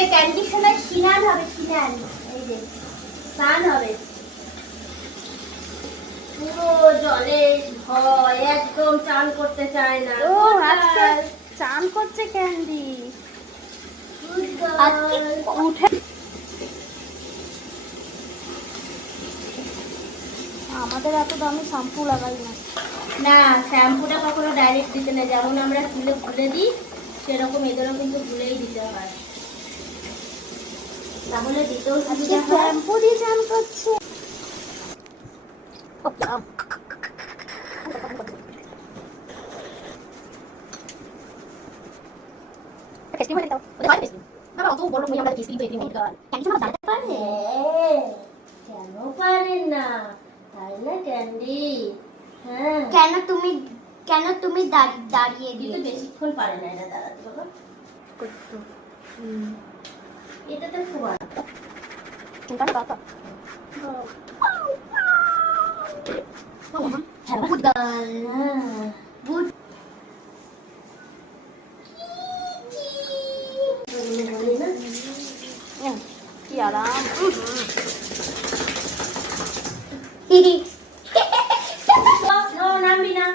আজকে ক্যান্ডির সময় স্নান হবে, স্নান। এই যে স্নান হবে, পুরো জলে ভয়, একদম চান করতে চায় না। ও আজকে চান করছে ক্যান্ডি। আজকে উঠে আমাদের এত দামি শ্যাম্পু লাগাই না। না, শ্যাম্পুটা কখনো ডাইরেক্ট দিতে না, যেমন আমরা চুলে খুলে দিই সেরকম এদেরও কিন্তু খুলেই দিতে হয়, তাহলে দিতেও সুবিধা হয়। শ্যাম্পু দিয়ে চান করছে। কেন পারেন না, তাই না ক্যান্ডি? হ্যাঁ, কেন তুমি দাঁড়িয়ে কিন্তু বেশিক্ষণ পারে না এটা দাঁড়াতে বাবা। এটা তো খুব কি আরাম। নামবি না।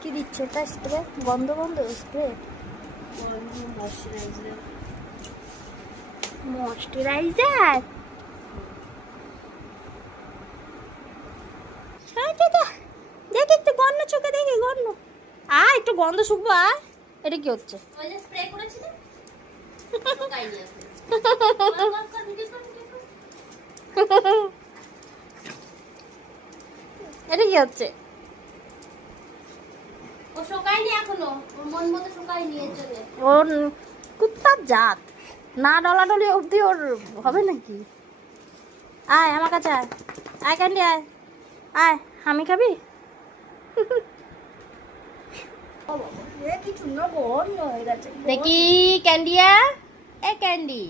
কি দিচ্ছে এটা? স্প্রে বন্ধ স্প্রে ময়শ্চারাইজার। দেখি একটু গন্ধ, চোখে দেখি গন্ধ। একটু গন্ধ শুকবো। এটা কি হচ্ছে? ওই যে স্প্রে করেছিল এটা কি হচ্ছে? ও শোকায়নি এখনো, ওর মন মতো শোকায়নি এর জন্য। ওর কুত্তার জাত, না ডলাডলি অবধি ওর হবে নাকি? আয় আমার কাছে আয়, আয় ক্যান্ডি আয়, আয় আমি খাবি। দেখি ক্যান্ডিয়া, এ ক্যান্ডি